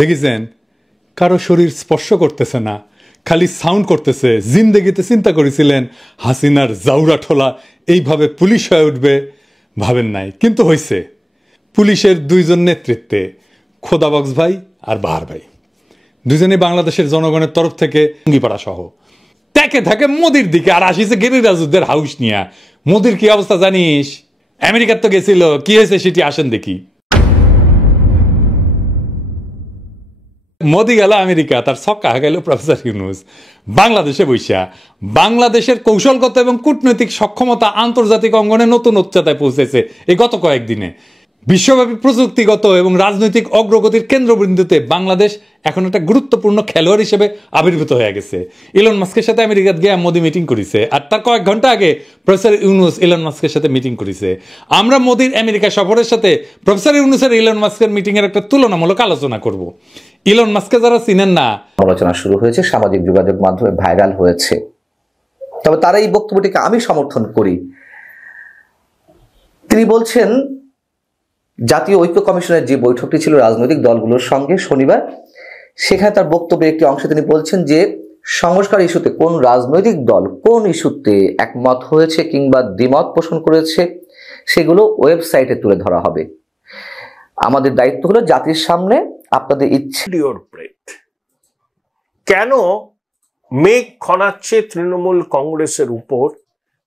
দেখেছেন, কারো শরীর স্পর্শ করতেছে না, খালি সাউন্ড করতেছে। জিন্দেগিতে চিন্তা করেছিলেন হাসিনার জাউরা ঠোলা এইভাবে পুলিশ হয়ে উঠবে? ভাবেন নাই, কিন্তু হয়েছে। পুলিশের দুইজন নেতৃত্বে, খোদাবক্স ভাই আর বাহার ভাই, দুজনেই বাংলাদেশের জনগণের তরফ থেকে টুঙ্গিপাড়া সহ দেখে থাকে মোদির দিকে, আর আসিছে গেরিলা যুদ্ধের হাউস নিয়া। মোদির কি অবস্থা জানিস? আমেরিকার তো গেছিল, কি হয়েছে সেটি আসেন দেখি। মোদি গেল আমেরিকা, তার ছক্কা গেল প্রফেসর ইউনূস বাংলাদেশে বৈশা। বাংলাদেশের কৌশলগত এবং কূটনৈতিক সক্ষমতা আন্তর্জাতিক অঙ্গনে নতুন উচ্চতায় পৌঁছেছে এই গত কয়েকদিনে। বিশ্বব্যাপী প্রযুক্তিগত এবং রাজনৈতিক অগ্রগতির কেন্দ্রবিন্দুতে বাংলাদেশ এখন একটা গুরুত্বপূর্ণ খেলোয়াড় হিসেবে আবির্ভূত হয়ে গেছে। ইলন মাস্কের সাথে আমেরিকাত গিয়ে মোদি মিটিং করেছে, আর তার কয়েক ঘন্টা আগে প্রফেসর ইউনূস ইলন মাস্কের সাথে মিটিং করেছে। আমরা মোদির আমেরিকা সফরের সাথে প্রফেসর ইউনূসের ইলন মাস্কের মিটিং এর একটা তুলনামূলক আলোচনা করব। ইলন মাস্ককে যারা চিনেন না, আলোচনা শুরু হয়েছে, সামাজিক যোগাযোগ মাধ্যমে ভাইরাল হয়েছে। তবে তার এই বক্তব্যটিকে আমি সমর্থন করি। তিনি বলছেন, জাতীয় ঐক্য কমিশনের যে বৈঠকটি ছিল রাজনৈতিক দলগুলোর সঙ্গে শনিবার, সেখানে তার বক্তব্যের একটি অংশে তিনি বলছেন যে সংস্কার ইস্যুতে কোন রাজনৈতিক দল কোন ইস্যুতে একমত হয়েছে কিংবা দ্বিমত পোষণ করেছে সেগুলো ওয়েবসাইটে তুলে ধরা হবে। আমাদের দায়িত্ব হলো জাতির সামনে আপনাদের ইচ্ছে। কেন মেঘ খনাচ্ছে তৃণমূল কংগ্রেসের উপর,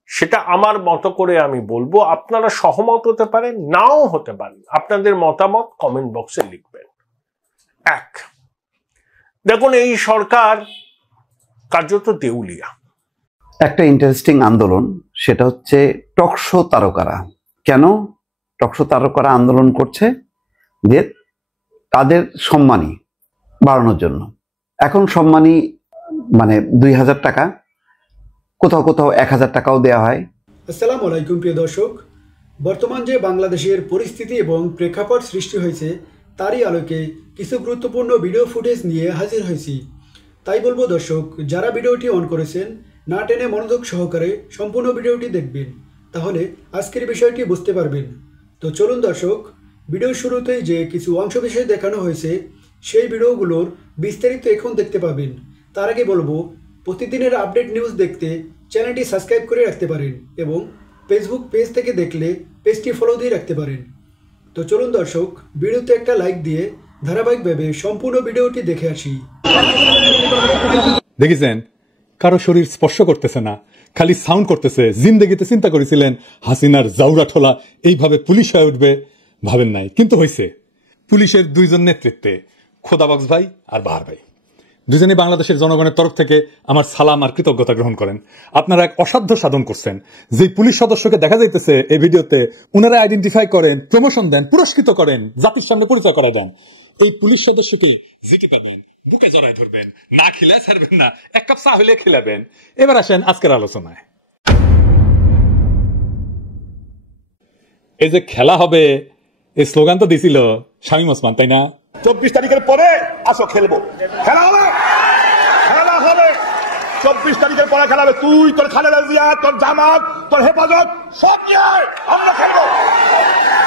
সেটা আমার মতো করে আমি বলবো। আপনারা সহমত হতে পারেন, নাও হতে পারেন। আপনাদের মতামত কমেন্ট বক্সে লিখবেন। এক, দেখুন, এই সরকার কার্যত দেউলিয়া। একটা ইন্টারেস্টিং আন্দোলন, সেটা হচ্ছে টকশো তারকারা। কেন টকশো তারকারা আন্দোলন করছে? যে তাদের সম্মানী বাড়ানোর জন্য। এখন সম্মানী মানে 2000 টাকা, কোথাও কোথাও 1000 টাকাও দেওয়া হয়। আসসালামু আলাইকুম প্রিয় দর্শক, বর্তমান যে বাংলাদেশের পরিস্থিতি এবং প্রেক্ষাপট সৃষ্টি হয়েছে তারই আলোকে কিছু গুরুত্বপূর্ণ ভিডিও ফুটেজ নিয়ে হাজির হয়েছি। তাই বলবো দর্শক, যারা ভিডিওটি অন করেছেন না টেনে মনোযোগ সহকারে সম্পূর্ণ ভিডিওটি দেখবেন, তাহলে আজকের বিষয়টি বুঝতে পারবেন। তো চলুন দর্শক, ভিডিওর শুরুতেই যে কিছু অংশবিশেষ দেখানো হয়েছে সেই ভিডিওগুলোর বিস্তারিত এখন দেখতে পাবেন। তার আগে বলবো, প্রতিদিনের আপডেট নিউজ দেখতে চ্যানেলটি সাবস্ক্রাইব করে রাখতে পারেন এবং ফেসবুক পেজ থেকে দেখলে পেজটি ফলো দিয়ে রাখতে পারেন। তো চলুন দর্শক, ভিডিওতে একটা লাইক দিয়ে ধারাবাহিকভাবে সম্পূর্ণ ভিডিওটি দেখে আসি। দেখেছেন, কারো শরীর স্পর্শ করতেছে না, খালি সাউন্ড করতেছে। জিন্দেগিতে চিন্তা করেছিলেন হাসিনার জাউরা ঠোলা এইভাবে পুলিশ হয়ে উঠবে? ভাবেন নাই, কিন্তু হয়েছে। পুলিশের দুইজন নেতৃত্বে, খোদাবক্স ভাই আর বাহার ভাই, দুজনেই বাংলাদেশের জনগণের তরফ থেকে আমার সালাম আর কৃতজ্ঞতা গ্রহণ করেন। আপনারা এক অসাধ্য সাধন করছেন। যে পুলিশ সদস্যকে দেখা যাইতেছে এই ভিডিওতে, উনারা আইডেন্টিফাই করেন, প্রমোশন দেন, পুরস্কৃত করেন, জাতির সামনে পরিচয় করায় দেন। এই পুলিশ সদস্যকে জিতে পাবেন, বুকে জড়ায় ধরবেন, না খিলে ছাড়বেন না, এক কাপ চা হইলে খিলাবেন। এবার আসেন আজকের আলোচনায়। এই যে খেলা হবে, এই স্লোগান তো দিছিল শামীম ওসমান, তাই না? 24 তারিখের পরে আসো খেলবো, খেলা হবে, খেলা হবে। 24 তারিখের পরে খেলা হবে। তুই, তোর খালেদা জিয়া, তোর জামাত, তোর হেফাজত সব নিয়ে আমরা খেলবো।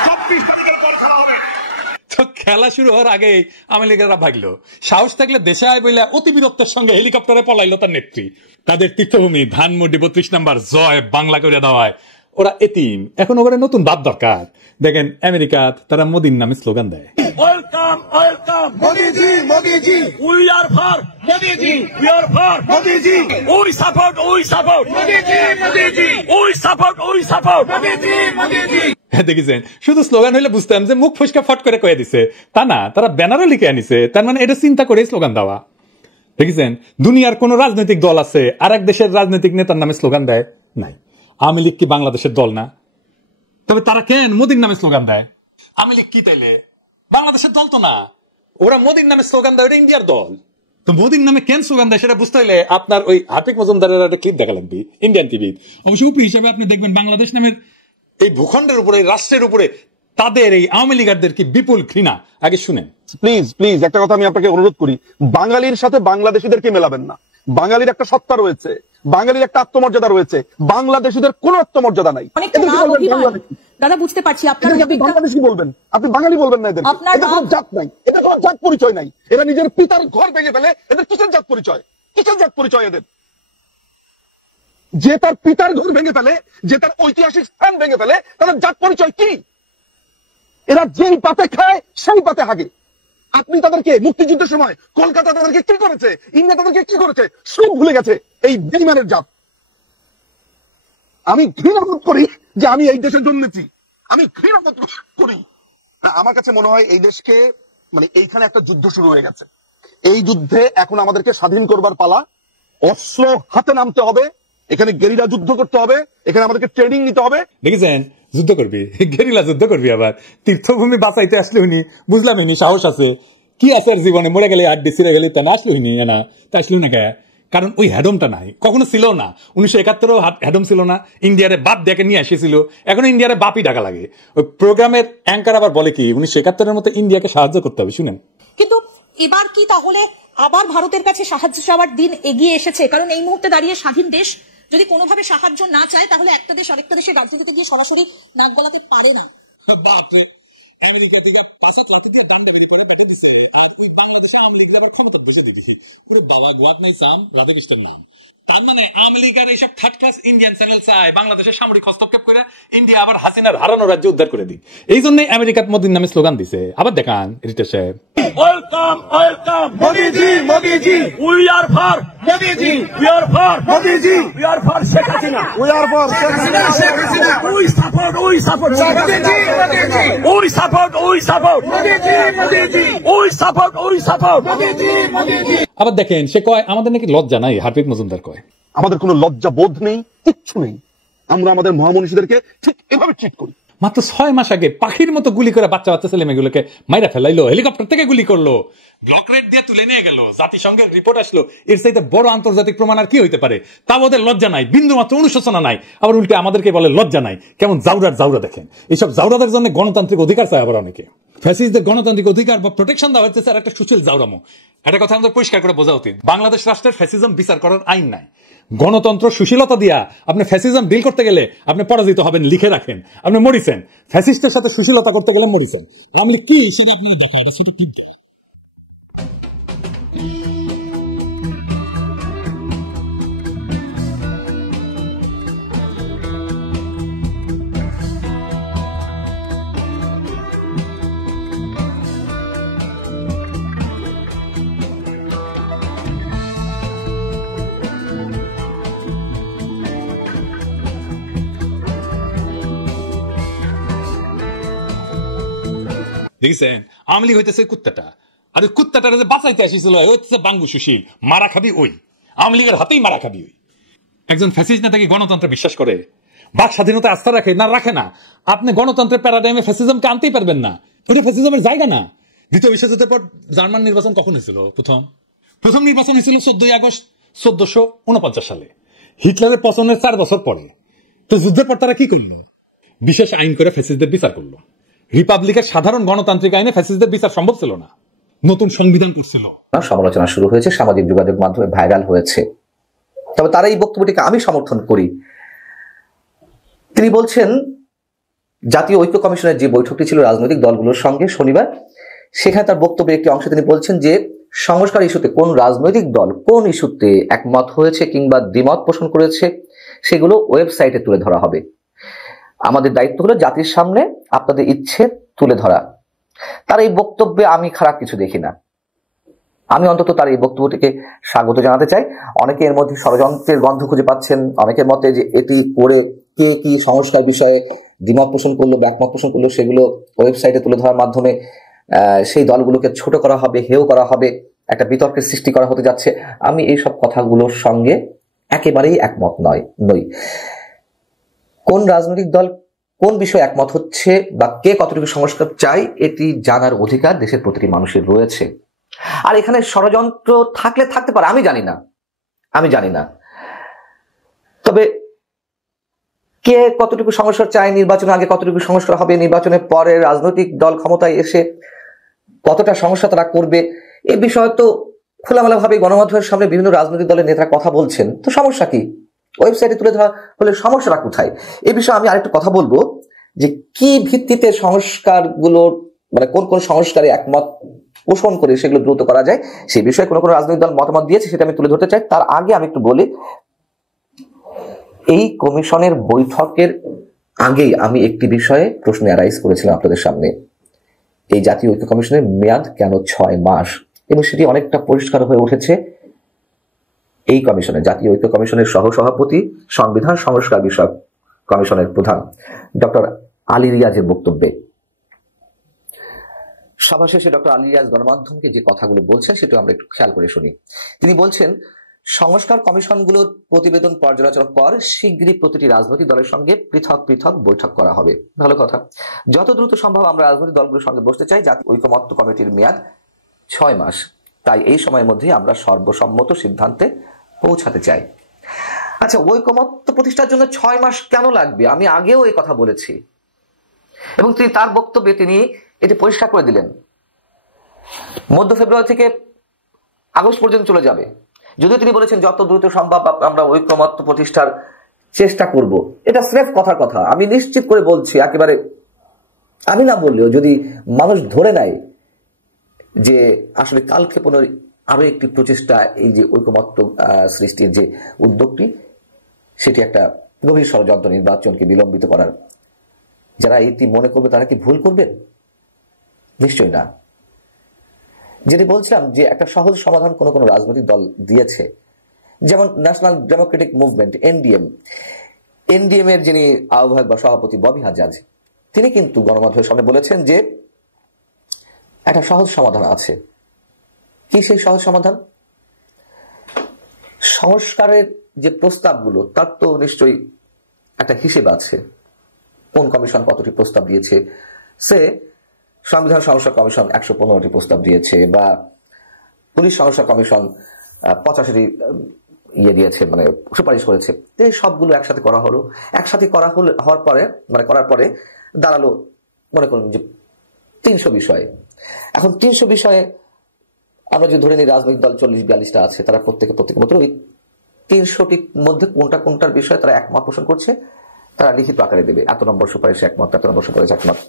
24 তারিখের পরে খেলা হবে। তো খেলা শুরু হওয়ার আগে আমেরিকারা ভাগলো। সাহস থাকলে দেশে আয় বইলা অতি বীরত্বের সঙ্গে হেলিকপ্টারে পলাইলো তার নেত্রী। তাদের তীর্থভূমি ধানমন্ডি 32 নম্বর জয় বাংলা করে দেওয়ায় ওরা এতিম। এখন ওখানে নতুন বাপ দরকার। দেখেন আমেরিকা তারা মোদির নামে স্লোগান দেয়, welcome welcome Modiji, Modiji, we are for Modiji, we are for Modiji, we support Modiji, Modiji, we support মোদিজি, মোদিজি। দেখেছেন, শুধু স্লোগান হইলে বুঝতাম যে মুখ ফসকা ফট করে কয়ে দিছে, তা না, তারা ব্যানারও লিখে আনিছে। তার মানে এটা চিন্তা করে স্লোগান দেওয়া। দেখেছেন, দুনিয়ার কোন রাজনৈতিক দল আছে আর এক দেশের রাজনৈতিক নেতার নামে স্লোগান দেয়? নাই। আওয়ামী লীগ কি বাংলাদেশের দল না? তবে তারা কেন মোদির নামে স্লোগান দেয়? আওয়ামী লীগ কি তাইলে বাংলাদেশের দল তো না, ওরা মোদির নামে স্লোগান দেয়, ওটা ইন্ডিয়ার দল। তো মোদির নামে কেন স্লোগান দেয় সেটা বুঝতে হলে আপনার ওই হাফিক মজুমদারের একটা ক্লিপ দেখা লাগবে ইন্ডিয়ান টিভি। অবশ্য উপি হিসাবে আপনি দেখবেন বাংলাদেশ নামের এই ভূখণ্ডের উপরে, এই রাষ্ট্রের উপরে তাদের এই আওয়ামী লীগারদের কি বিপুল ঘৃণা। আগে শুনেন। প্লিজ প্লিজ একটা কথা আমি আপনাকে অনুরোধ করি, বাঙালির সাথে বাংলাদেশিদেরকে মেলাবেন না। বাঙালির একটা সত্তা রয়েছে, বাঙালির একটা আত্মমর্যাদা রয়েছে, বাংলাদেশিদের কোনো আত্মমর্যাদা নাই। দাদা বুঝতে পারছি আপনার বাংলাদেশি বলবেন, আপনি বাঙালি বলবেন না। এদের এটা কোনো জাত নাই, এটা কোনো জাত পরিচয় নাই। এরা নিজের পিতার ঘর ভেঙে ফেলে, এদের কিসের জাত পরিচয়? কিসের জাত পরিচয় এদের? যে তার পিতার ঘর ভেঙে ফেলে, যে তার ঐতিহাসিক স্থান ভেঙে ফেলে, তাদের জাত পরিচয় কি? এরা যেই পাতে খায় সেই পাতে হাগে। আপনি তাদেরকে মুক্তিযুদ্ধের সময় কলকাতা তাদেরকে কি করেছে, ইন্ডিয়া তাদেরকে কি করেছে সব ভুলে গেছে এই বেঈমানের জাত। আমি ঘৃণা বোধ করি যে আমি এই দেশে জন্মেছি, আমি ঘৃণা বোধ করি। আমার কাছে মনে হয় এই দেশকে মানে এইখানে একটা যুদ্ধ শুরু হয়ে গেছে। এই যুদ্ধে এখন আমাদেরকে স্বাধীন করবার পালা। অস্ত্র হাতে নামতে হবে, এখানে গেরিলা যুদ্ধ করতে হবে, এখানে আমাদেরকে ট্রেনিং নিতে হবে। দেখেছেন, যুদ্ধ করবি, গেরিলা যুদ্ধ করবি। আবার তীর্থভূমি বাঁচাইতে আসলে হইনি, বুঝলাম হইনি, সাহস আছে কি আছে জীবনে, মরে গেলে আড্ডি ছিঁড়ে গেলে তা না আসলে হইনি না, তা আসলে না কে? কারণ ওই হ্যাডমটা নাই, কখনো ছিল না। 1971 হ্যাডম ছিল না, ইন্ডিয়ারে বাপ দেখে নিয়ে এসেছিল, এখন ইন্ডিয়ারে বাপই ডাকা লাগে। ওই প্রোগ্রামের অ্যাঙ্কার আবার বলে কি 1971 মতো ইন্ডিয়াকে সাহায্য করতে হবে। শুনেন। কিন্তু এবার কি তাহলে আবার ভারতের কাছে সাহায্য চাওয়ার দিন এগিয়ে এসেছে? কারণ এই মুহূর্তে দাঁড়িয়ে স্বাধীন দেশ যদি কোনোভাবে সাহায্য না চায়, তাহলে একটা দেশ আরেকটা দেশের রাজনীতিতে গিয়ে সরাসরি নাক গলাতে পারে না। বাপরে, আমেরিকা থেকে 5 লাখ দিয়ে ডান্ডা বেরিয়ে পড়ে পেটে দিছে, আর ওই বাংলাদেশে আওয়ামী লীগের আবার ক্ষমতা বসে দিবি। ওরে বাবা, গোয়াত নাই সাম, রাধাকৃষ্ণের নাম। তার মানে আওয়ামী লীগের এইসব থার্ড ক্লাস ইন্ডিয়ান চ্যানেল চায় বাংলাদেশের সামরিক হস্তক্ষেপ করে ইন্ডিয়া আবার হাসিনার হারানো রাজ্য উদ্ধার করে দিই। এই জন্যই আমেরিকাত মোদির নামে স্লোগান দিছে। আবার দেখান রিটা সাহেব। Welcome welcome Modiji, Modiji we are for Modiji, we are for Modiji, we are for Sheikh Hasina, we are for Sheikh Hasina, Sheikh Hasina, we support Modiji, Modiji we support Modiji, Modiji we support মোদিজি, মোদিজি। আবার দেখেন সে কয় আমাদের নাকি লজ্জা নাই। হারপ্রীত মজুমদার কয় আমাদের কোনো লজ্জা বোধ নেই, কিচ্ছু নেই। আমরা আমাদের মহামনীষীদেরকে ঠিক এভাবে ট্রিট করি। মাত্র 6 মাস আগে পাখির মতো গুলি করে বাচ্চা বাচ্চা ছেলে মেয়েগুলোকে মাইরা ফেলাইলো, হেলিকপ্টার থেকে গুলি করলো, ব্লক রেট দিয়ে তুলে নিয়ে গেল, জাতিসংঘের রিপোর্ট আসলো। এর চাইতে বড় আন্তর্জাতিক প্রমাণ আর কি হইতে পারে? তা ওদের লজ্জা নাই, বিন্দু মাত্র অনুশোচনা নাই। আবার উল্টে আমাদেরকে বলে লজ্জা নাই। কেমন জাউরা দেখেন। এইসব জাউরাদের জন্য গণতান্ত্রিক অধিকার চায় আবার অনেকে। ফ্যাসিস্টদের গণতান্ত্রিক অধিকার বা প্রোটেকশন দেওয়া হচ্ছে স্যার একটা সুশীল জাউরামো। একটা কথা আমাদের পরিষ্কার করে বোঝা উচিত, বাংলাদেশ রাষ্ট্রের ফ্যাসিজম বিচার করার আইন নাই। গণতন্ত্র সুশীলতা দিয়া আপনি ফ্যাসিজম ডিল করতে গেলে আপনি পরাজিত হবেন, লিখে রাখেন। আপনি মরিছেন, ফ্যাসিস্টের সাথে সুশীলতা করতে গেলে মরিছেন। আমি কি সেটা আপনি দেখেন। দেখছেন, আওয়ামী লীগ হইতেছে কুত্তাটা, আর ওই কুত্তাটারে যে বাঁচাইতে আসিছিল হইতেছে বাঙ্গু সুশীল। মারা খাবি ওই, আওয়ামী লীগের হাতেই মারা খাবি ওই। একজন ফ্যাসিস্ট নেতা কি গণতন্ত্রে বিশ্বাস করে, বাক স্বাধীনতা আস্থা রাখে না? রাখে না। আপনি গণতন্ত্রের প্যারাডাইমে ফ্যাসিজমকে আনতেই পারবেন না। ওটা ফ্যাসিজমের জায়গা না। দ্বিতীয় বিশ্বযুদ্ধের পর জার্মান নির্বাচন কখন হয়েছিল? প্রথম নির্বাচন হয়েছিল 14 আগস্ট 1449 সালে, হিটলারের পতনের 4 বছর পরে। তো যুদ্ধের পর তারা কি করলো? বিশেষ আইন করে ফ্যাসিস্টদের বিচার করলো। রিপাবলিকের সাধারণ গণতান্ত্রিক আইনে ফ্যাসিস্টদের বিচার সম্ভব ছিল না, নতুন সংবিধান করছিল। সমালোচনা শুরু হয়েছে, সামাজিক যোগাযোগ মাধ্যমে ভাইরাল হয়েছে। তবে তার এই বক্তব্যটিকে আমি সমর্থন করি। তিনি বলছেন জাতীয় ঐক্য কমিশনের যে বৈঠকটি ছিল রাজনৈতিক দলগুলোর সঙ্গে শনিবার, সেখানে তার বক্তব্যের একটি অংশে তিনি বলছেন যে সংস্কার ইস্যুতে কোন রাজনৈতিক দল কোন ইস্যুতে একমত হয়েছে কিংবা দ্বিমত পোষণ করেছে সেগুলো ওয়েবসাইটে তুলে ধরা হবে। আমাদের দায়িত্ব হলো জাতির সামনে আপনাদের ইচ্ছে তুলে ধরা। তার এই বক্তব্যে আমি খারাপ কিছু দেখি না। আমি অন্তত তার এই বক্তব্যটিকে স্বাগত জানাতে চাই। অনেকে এর মধ্যে ষড়যন্ত্রের গন্ধ খুঁজে পাচ্ছেন, অনেকের মতে যে এটি করে কে কি সংস্কার বিষয়ে দ্বিমত পোষণ করলো বা একমত পোষণ করলো সেগুলো ওয়েবসাইটে তুলে ধরার মাধ্যমে সেই দলগুলোকে ছোট করা হবে, হেয় করা হবে, একটা বিতর্কের সৃষ্টি করা হতে যাচ্ছে। আমি এই সব কথাগুলোর সঙ্গে একেবারেই একমত নই। কোন রাজনৈতিক দল কোন বিষয়ে একমত হচ্ছে বা কে কতটুকু সংস্কার চাই এটি জানার অধিকার দেশের প্রতিটি মানুষের রয়েছে। আর এখানে ষড়যন্ত্র থাকতে পারে, আমি জানি না। তবে কে কতটুকু সংস্কার চায়, নির্বাচনের আগে কতটুকু সংস্কার হবে, নির্বাচনের পরে রাজনৈতিক দল ক্ষমতায় এসে কতটা সমস্যা তারা করবে, এই বিষয়ে তো খোলামেলা ভাবে গণমাধ্যমের সামনে বিভিন্ন রাজনৈতিক দলের নেতারা কথা বলছেন। তো সমস্যা কি? ওয়েবসাইটে তুলে ধরা হলে সমস্যাটা কোথায়? এই বিষয়ে আমি আরেকটু কথা বলবো যে কি ভিত্তিতে সংস্কারগুলোর মানে কোন কোন সংস্কারে একমত পোষণ করে সেগুলো দ্রুত করা যায় সেই বিষয়ে কোন কোন রাজনৈতিক দল মতামত দিয়েছে, সেটা আমি তুলে ধরতে চাই। তার আগে আমি একটু বলি, এই কমিশনের বৈঠকের আগেই আমি একটি বিষয়ে প্রশ্ন অ্যারাইজ করেছিলাম আপনাদের সামনে, এই জাতীয় ঐক্য কমিশনের মেয়াদ কেন 6 মাস, এবং সেটি অনেকটা পরিষ্কার হয়ে উঠেছে এই কমিশনের জাতীয় ঐক্য কমিশনের সহসভাপতি, সংবিধান সংস্কার বিষয়ক কমিশনের প্রধান ডক্টর আলী রিয়াজের বক্তব্যে। সভা শেষে ডক্টর আলী রিয়াজ গণমাধ্যমকে যে কথাগুলো বলছেন সেটা আমরা একটু খেয়াল করে শুনি। তিনি বলছেন, সংস্কার কমিশনগুলোর প্রতিবেদন পর্যালোচনার পর শীঘ্রই প্রতিটি রাজনৈতিক দলের সঙ্গে পৃথক পৃথক বৈঠক করা হবে। ভালো কথা। যত দ্রুত সম্ভব আমরা রাজনৈতিক দলগুলোর সঙ্গে বসতে চাই। জাতীয় ঐকমত্য কমিটির মেয়াদ 6 মাস, তাই এই সময়ের মধ্যে আমরা সর্বসম্মত সিদ্ধান্তে পৌঁছাতে চাই। আচ্ছা, ঐকমত্য প্রতিষ্ঠার জন্য 6 মাস কেন লাগবে? আমি আগেও এই কথা বলেছি এবং তার বক্তব্যে তিনি এটি পরিষ্কার করে দিলেন। মধ্য ফেব্রুয়ারি থেকে আগস্ট পর্যন্ত চলে যাবে। যদিও তিনি বলেছেন যত দ্রুত সম্ভব আমরা ঐকমত্য প্রতিষ্ঠার চেষ্টা করব, এটা স্রেফ কথার কথা। আমি নিশ্চিত করে বলছি, একেবারে আমি না বললেও যদি মানুষ ধরে নেয় যে আসলে কালক্ষেপণের আরো একটি প্রচেষ্টা, এই যে ঐকমত্য সৃষ্টির যে উদ্যোগটি, সেটি একটা গভীর ষড়যন্ত্র নির্বাচনকে বিলম্বিত করার, যারা এটি মনে করবে তারা কি ভুল করবেন? নিশ্চয়ই না। যেটি বলছিলাম যে একটা সহজ সমাধান কোন কোন রাজনৈতিক দল দিয়েছে, যেমন ন্যাশনাল ডেমোক্রেটিক মুভমেন্ট এনডিএম এর যিনি আহ্বায়ক বা সভাপতি ববি হাজাজ, তিনি কিন্তু গণমাধ্যমের সামনে বলেছেন যে একটা সহজ সমাধান আছে। কি সেই সহজ সমাধান? সংস্কারের যে প্রস্তাবগুলো তার তো নিশ্চয়ই একটা হিসেব আছে, কোন কমিশন কতটি প্রস্তাব দিয়েছে। সে সংবিধান সংস্কার কমিশন 115টি প্রস্তাব দিয়েছে, বা পুলিশ সংস্কার কমিশন 85টি দিয়েছে, মানে সুপারিশ করেছে। এই সবগুলো একসাথে করা হলো, একসাথে করার পরে দাঁড়ালো মনে করুন যে 300 বিষয়। এখন 300 বিষয়ে আমরা যদি ধরে নিই রাজনৈতিক দল 40-42টা আছে, তারা প্রত্যেকে মাত্র ওই 300টির মধ্যে কোনটার বিষয়ে তারা একমত পোষণ করছে, তারা লিখিত আকারে দেবে, এত নম্বর সুপারিশে একমত, এত নম্বর সুপারিশে একমত।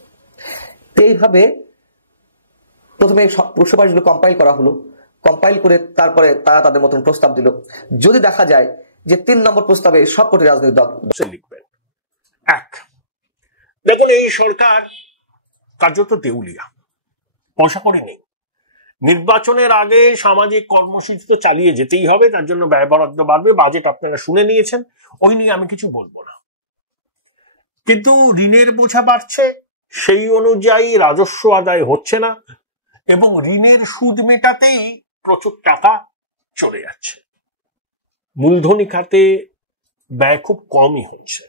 এইভাবে প্রথমে সুপারিশগুলো কম্পাইল করা হলো, কম্পাইল করে তারপরে তারা তাদের মতন প্রস্তাব দিল। যদি দেখা যায় যে 3 নম্বর প্রস্তাবে সবকটি রাজনৈতিক দল লিখবেন। দেখুন, এই সরকার কার্যত দেউলিয়া, পয়সা করে নেই। নির্বাচনের আগে সামাজিক কর্মসূচি তো চালিয়ে যেতেই হবে, তার জন্য ব্যয় বরাদ্দ বাড়বে, বাজেট আপনারা শুনে নিয়েছেন, ওই নিয়ে আমি কিছু বলবো না। কিন্তু ঋণের বোঝা বাড়ছে, সেই অনুযায়ী রাজস্ব আদায় হচ্ছে না, এবং ঋণের সুদ মেটাতেই প্রচুর টাকা চলে যাচ্ছে। মূলধনী খাতে ব্যয় খুব কমই হচ্ছে।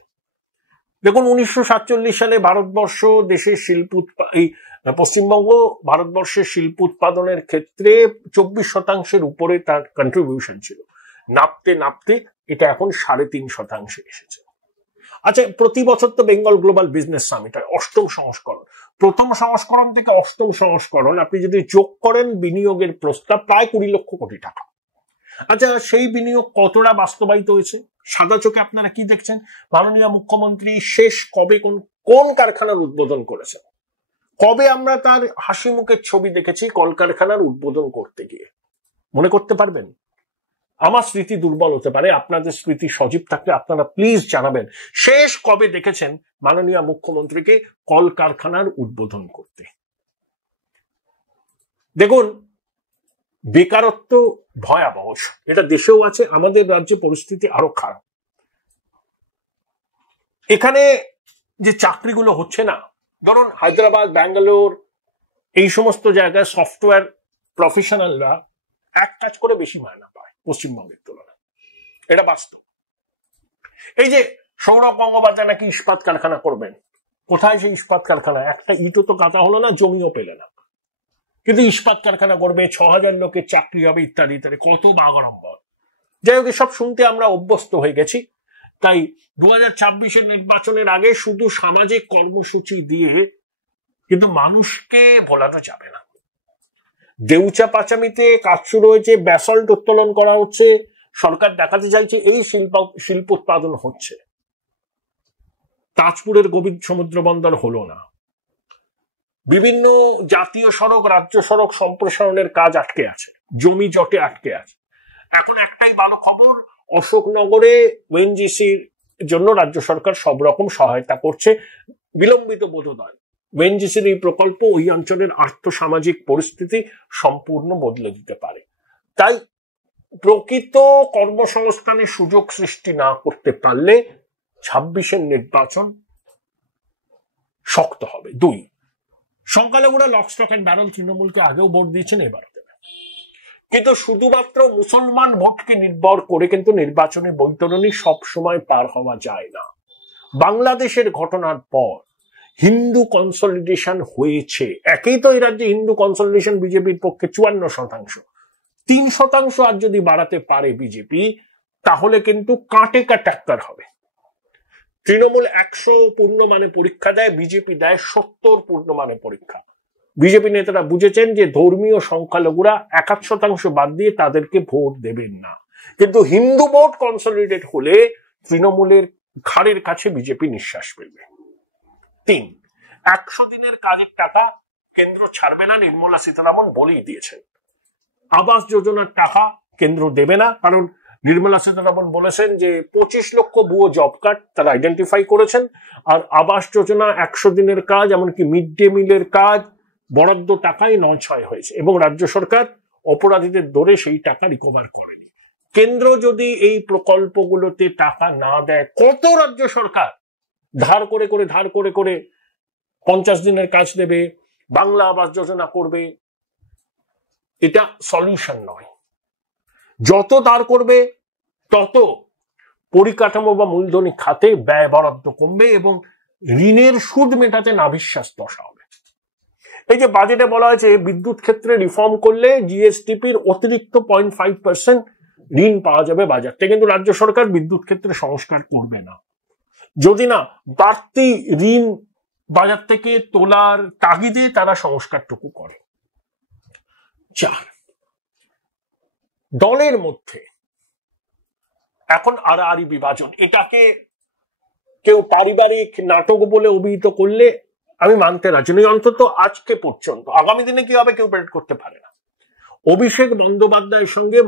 দেখুন, 1947 সালে ভারতবর্ষ দেশের পশ্চিমবঙ্গ ভারতবর্ষের শিল্প উৎপাদনের ক্ষেত্রে 24% উপরে তার কন্ট্রিবিউশন ছিল। নাপতে এটা এখন 3.5% এসেছে। আচ্ছা, প্রতি বছর তো বেঙ্গল গ্লোবাল বিজনেস সামিট হয়, 8ম সংস্করণ। প্রথম সংস্করণ থেকে 8ম সংস্করণ আপনি যদি যোগ করেন, বিনিয়োগের প্রস্তাব প্রায় 20 লক্ষ কোটি টাকা। আচ্ছা, সেই বিনিয়োগ কতটা বাস্তবায়িত হয়েছে? সাদা চোখে আপনারা কি দেখছেন? মাননীয় মুখ্যমন্ত্রী শেষ কবে কোন কারখানার উদ্বোধন করেছেন? কবে আমরা তার হাসি মুখের ছবি দেখেছি কলকারখানার উদ্বোধন করতে গিয়ে? মনে করতে পারবেন? আমার স্মৃতি দুর্বল হতে পারে, আপনাদের স্মৃতি সজীব থাকলে আপনারা প্লিজ জানাবেন, শেষ কবে দেখেছেন মাননীয় মুখ্যমন্ত্রীকে কলকারখানার উদ্বোধন করতে? দেখুন, বেকারত্ব ভয়াবহ, এটা দেশেও আছে, আমাদের রাজ্যে পরিস্থিতি আরো খারাপ। এখানে যে চাকরিগুলো হচ্ছে না, ধরুন হায়দ্রাবাদ, ব্যাঙ্গালোর, এই সমস্ত জায়গায় সফটওয়্যার প্রফেশনালরা এক কাজ করে বেশি মায়না পায় পশ্চিমবঙ্গের তুলনায়, এটা বাস্তব। এই যে সৌরভ গঙ্গোপাধ্যায় নাকি ইস্পাত কারখানা করবেন, কোথায় সেই ইস্পাত কারখানা? একটা ইটও তো কাটা হলো না, জমিও পেলে না, কিন্তু ইস্পাত কারখানা করবে, 6000 লোকের চাকরি হবে, ইত্যাদি ইত্যাদি, কত বাগাড়ম্বর। যাই হোক, এসব শুনতে আমরা অভ্যস্ত হয়ে গেছি। তাই 2024-এর নির্বাচনের আগে শুধু সামাজিক কর্মসূচি দিয়ে কিন্তু মানুষকে ভোলানো যাবে না। দেউচা পাচামিতে কাজ শুরু হয়েছে, ব্যাসল্ট উত্তোলন করা হচ্ছে, সরকার দেখাতে চাইছে এই শিল্প উৎপাদন হচ্ছে। তাজপুরের গোবিন্দ সমুদ্র বন্দর হলো না, বিভিন্ন জাতীয় সড়ক রাজ্য সড়ক সম্প্রসারণের কাজ আটকে আছে, জমি জটে আটকে আছে। এখন একটাই ভালো খবর, অশোকনগরে ওএনজিসির জন্য রাজ্য সরকার সব রকম সহায়তা করছে, বিলম্বিত বোধ নয়। ওএনজিসির এই প্রকল্প ওই অঞ্চলের আর্থসামাজিক পরিস্থিতি সম্পূর্ণ বদলে দিতে পারে। তাই প্রকৃত কর্মসংস্থানের সুযোগ সৃষ্টি না করতে পারলে 26-এর নির্বাচন শক্ত হবে। 2, সংখ্যালঘুরা লক স্টক এন্ড ব্যারেল তৃণমূলকে আগেও ভোট দিয়েছেন, এবারও দেবে, কিন্তু শুধুমাত্র মুসলমান ভোটকে নির্ভর করে কিন্তু নির্বাচনী বৈতরণী সব সময় পার হওয়া যায় না। বাংলাদেশের ঘটনার পর হিন্দু কনসলিডেশন হয়েছে। একেই তো এই রাজ্যে হিন্দু কনসলিডেশন বিজেপির পক্ষে 54%, 3% আর যদি বাড়াতে পারে বিজেপি, তাহলে কিন্তু কাঁটে টাক্কার হবে। তৃণমূল 100 পূর্ণমানে পরীক্ষা দেয়, বিজেপি দেয় 70 পূর্ণমানে পরীক্ষা। বিজেপি নেতারা বুঝেছেন যে ধর্মীয় সংখ্যালঘুরা 1% বাদ দিয়ে তাদেরকে ভোট দেবেন না, কিন্তু হিন্দু ভোট কনসলিডেট হলে তৃণমূলের ঘাড়ের কাছে বিজেপি নিঃশ্বাস ফেলবে। 3, 100 দিনের কাজের টাকা কেন্দ্র ছাড়বে না, নির্মলা সীতারামন বলেই দিয়েছেন। আবাস যোজনার টাকা কেন্দ্র দেবে না, কারণ নির্মলা সীতারামন বলেছেন যে 25 লক্ষ ভুয়ো জব কার্ড তারা আইডেন্টিফাই করেছেন। আর আবাস যোজনা, 100 দিনের কাজ, এমনকি মিড ডে মিলের কাজ বরাদ্দ টাকায় 9-6 হয়েছে, এবং রাজ্য সরকার অপরাধীদের ধরে সেই টাকা রিকভার করেনি। কেন্দ্র যদি এই প্রকল্পগুলোতে টাকা না দেয়, কত রাজ্য সরকার ধার করে করে 50 দিনের কাজ দেবে, বাংলা আবাস যোজনা করবে? এটা সলিউশন নয়। যত ধার করবে তত পরিকাঠামো বা মূলধনী খাতে ব্যয় বরাদ্দ কমবে এবং ঋণের সুদ মেটাতে নাভিশ্বাস দশা হবে। এই যে বাজেটে বলা হয়েছে বিদ্যুৎ ক্ষেত্রে রিফর্ম করলে জিএসটিপির অতিরিক্ত 0.5% ঋণ পাওয়া যাবে বাজার থেকে, কিন্তু রাজ্য সরকার বিদ্যুৎ ক্ষেত্রে সংস্কার করবে না যদি না বাড়তি ঋণ বাজার থেকে তোলার তাগিদে তারা সংস্কারটুকু করে। 4, দলের মধ্যে এখন আড়াআড়ি বিভাজন, এটাকে কেউ পারিবারিক নাটক বলে অভিহিত করলে আমি মানতে রাজি নই, অন্তত আজকে পর্যন্ত। আগামী দিনে কি হবে কেউ প্রেডিক্ট করতে পারে না। অভিষেক বন্দ্যোপাধ্যায়ের সঙ্গে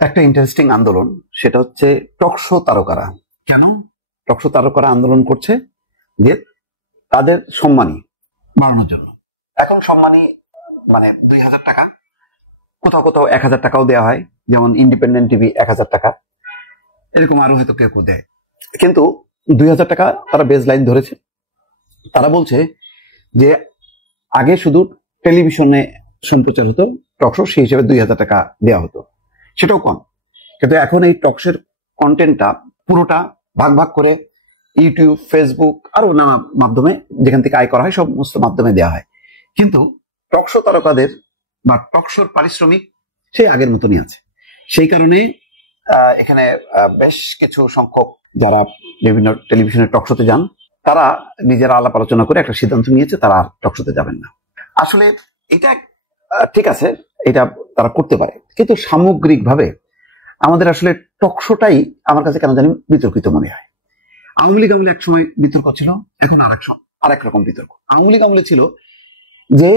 একটা ইন্টারেস্টিং আন্দোলন, সেটা হচ্ছে টকশো তারকারা। কেন টকশো তারকারা আন্দোলন করছে? যে তাদের সম্মানী বাড়ানোর জন্য। এখন সম্মানী মানে 2000 টাকা, কোথাও কোথাও 1000 টাকাও দেওয়া হয়, যেমন ইন্ডিপেন্ডেন্ট টিভি 1000 টাকা, এরকম আরো হয়তো কেউ দেয়, কিন্তু 2000 টাকা তারা বেজ লাইন ধরেছে। তারা বলছে যে আগে শুধু টেলিভিশনে সম্প্রচার হতো টকশো, সেই হিসেবে 2000 টাকা দেওয়া হতো, সেটাও কম। কিন্তু এখন এই টকশোর কন্টেন্টটা পুরোটা ভাগ ভাগ করে ইউটিউব, ফেসবুক আরো নানা মাধ্যমে যেখান থেকে আয় করা হয় সমস্ত মাধ্যমে দেওয়া হয়, কিন্তু টকশো তারকাদের বা টকশোর পারিশ্রমিক সেই আগের মতনই আছে। সেই কারণে এখানে বেশ কিছু সংখ্যক যারা বিভিন্ন টেলিভিশনের টকশোতে যান, তারা নিজেরা আলাপ আলোচনা করে একটা সিদ্ধান্ত নিয়েছে তারা আর টকশোতে যাবেন না। আসলে এটা ঠিক আছে, এটা তারা করতে পারে, কিন্তু সামগ্রিকভাবে আমাদের আসলে টকশোটাই আমার কাছে কেন জানি বিতর্কিত মনে হয়। আওয়ামী লীগ আমলে একসময় বিতর্ক ছিল, এখন আরেক রকম বিতর্ক। আওয়ামী লীগ আমলে ছিল যে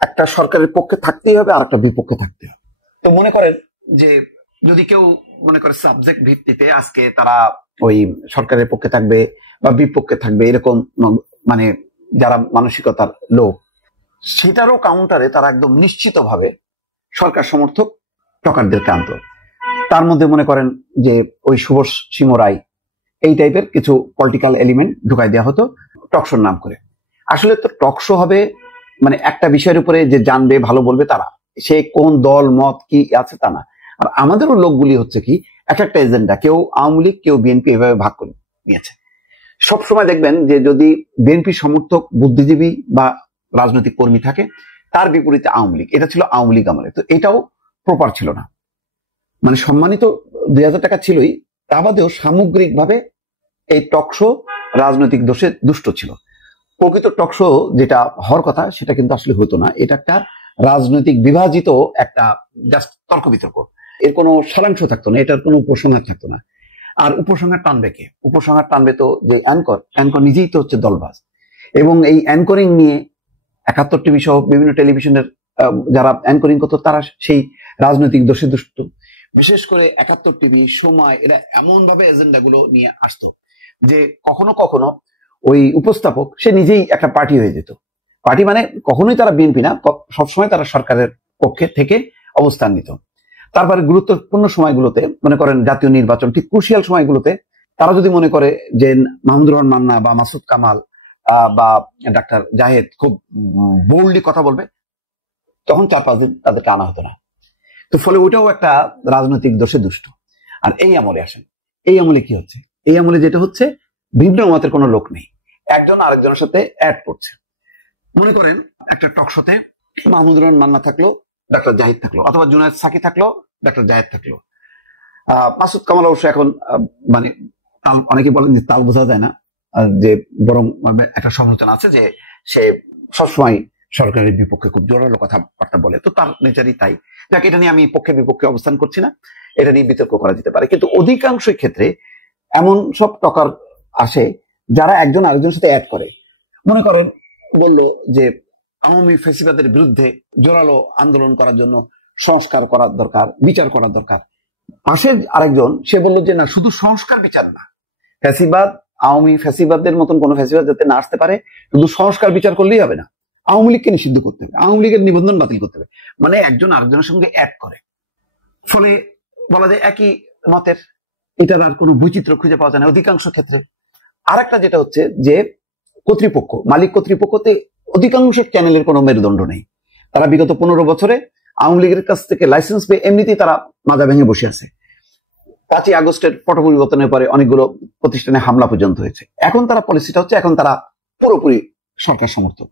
একটা সরকারের পক্ষে থাকতেই হবে আর একটা বিপক্ষে থাকতে হবে। তো মনে করেন যে যদি কেউ মনে করে সাবজেক্ট ভিত্তিতে আজকে তারা ওই সরকারের পক্ষে থাকবে বা বিপক্ষে থাকবে, এরকম মানে যারা মানসিকতার লোক, সেটারও কাউন্টারে তারা একদম নিশ্চিতভাবে সরকার সমর্থক টকারদেরকে আনত। তার মধ্যে মনে করেন যে ওই সুভাষ সিংহ রায়, এই টাইপের কিছু পলিটিক্যাল এলিমেন্ট ঢুকাই দেওয়া হতো টকশোর নাম করে। আসলে তো টকশো হবে মানে একটা বিষয়ের উপরে যে জানবে, ভালো বলবে তারা, সে কোন দল মত কি আছে তা না। আর আমাদেরও লোকগুলি হচ্ছে কি একটা এজেন্ডা, কেউ আওয়ামী লীগ কেউ বিএনপি, এভাবে ভাগ করে নিয়েছে। সবসময় দেখবেন যে যদি বিএনপি সমর্থক বুদ্ধিজীবী বা রাজনৈতিক কর্মী থাকে, তার বিপরীতে আওয়ামী লীগ, এটা ছিল আওয়ামী লীগ আমলে। তো এটাও প্রপার ছিল না, মানে সম্মানিত 2000 টাকা ছিলই, তা বাদেও সামগ্রিকভাবে এই টকশো রাজনৈতিক দোষে দুষ্ট ছিল। প্রকৃত টকশো যেটা হওয়ার কথা সেটা কিন্তু আসলে হতো না, এটা একটা রাজনৈতিক বিভাজিত একটা জাস্ট তর্ক বিতর্ক, এর কোনো সারাংশ থাকতো না, এটার কোনো উপসংহার থাকতো না। আর উপসংহার টানবে কে? উপসংহার টানবে তো যে অ্যাঙ্কর নিজেই তো হচ্ছে দলবাজ। এবং এই অ্যাঙ্করিং নিয়ে ৭১ টিভি সহ বিভিন্ন টেলিভিশনের যারা অ্যাঙ্করিং করতো তারা সেই রাজনৈতিক দোষে দুষ্ট। বিশেষ করে ৭১ টিভি, সময়, এরা এমন ভাবে এজেন্ডা গুলো নিয়ে আসতো যে কখনো কখনো ওই উপস্থাপক সে নিজেই একটা পার্টি হয়ে যেত। পার্টি মানে কখনোই তারা বিএনপি না, সবসময় তারা সরকারের পক্ষে থেকে অবস্থান নিত। তারপরে গুরুত্বপূর্ণ সময়গুলোতে, মনে করেন জাতীয় নির্বাচন, ঠিক ক্রুশিয়াল সময়গুলোতে তারা যদি মনে করে যে মাহমুদুর রহমান মান্না বা মাসুদ কামাল বা ডাক্তার জাহেদ খুব বোল্ডলি কথা বলবে, তখন ৪-৫ দিন তাদেরকে আনা হতো না। তো ফলে ওইটাও একটা রাজনৈতিক দোষে দুষ্ট। আর এই আমলে আসেন, এই আমলে কি হচ্ছে? এই আমলে যেটা হচ্ছে, ভিন্ন মতের কোনো লোক নেই, একজন আরেকজনের সাথে অ্যাড করছে। মনে করেন একটা টকশোতে মাহমুদুর রহমান মান্না থাকলো, ডাক্তার জাহিদ থাকলো, অথবা জুনায়েদ সাকি থাকলো, ডাক্তার জাহেদ থাকলো। মাসুদ কামাল অবশ্য এখন মানে অনেকে বলেন যে তাল বোঝা যায় না, যে বরং একটা সমালোচনা আছে যে সে সবসময় সরকারের বিপক্ষে খুব জোরালো কথাবার্তা বলে, তো তার নেচারই তাই। যাকে এটা নিয়ে আমি পক্ষে বিপক্ষে অবস্থান করছি না, এটা নিয়ে বিতর্ক করা যেতে পারে। কিন্তু অধিকাংশ ক্ষেত্রে এমন সব টকার আসে যারা একজন আরেকজনের সাথে অ্যাড করে। মনে করেন বললো যে আওয়ামী ফ্যাসিবাদের বিরুদ্ধে জোরালো আন্দোলন করার জন্য সংস্কার করার দরকার, বিচার করার দরকার। পাশের আরেকজন সে বললো যে না, শুধু সংস্কার বিচার না, ফ্যাসিবাদ, আওয়ামী ফ্যাসিবাদদের মতন কোন ফ্যাসিবাদ যাতে না আসতে পারে, শুধু সংস্কার বিচার করলেই হবে না, আওয়ামী লীগকে নিষিদ্ধ করতে হবে, আওয়ামী লীগের নিবন্ধন বাতিল করতে হবে। মানে একজন আরেকজনের সঙ্গে অ্যাড করে, ফলে বলা যায় একই মতের, এটার আর কোনো বৈচিত্র্য খুঁজে পাওয়া যায় না অধিকাংশ ক্ষেত্রে। আর একটা যেটা হচ্ছে যে কর্তৃপক্ষ, মালিক কর্তৃপক্ষতে অধিকাংশ চ্যানেলের কোনো মেরুদণ্ড নেই। তারা বিগত 15 বছরে আওয়ামী লীগের কাছ থেকে লাইসেন্স পেয়ে এমনিতেই তারা মাজা ভেঙে বসে আছে। 5ই আগস্টের পট পরিবর্তনের পরে অনেকগুলো প্রতিষ্ঠানে হামলা পর্যন্ত হয়েছে। এখন তারা পলিসিটা হচ্ছে, এখন তারা পুরোপুরি সরকার সমর্থক।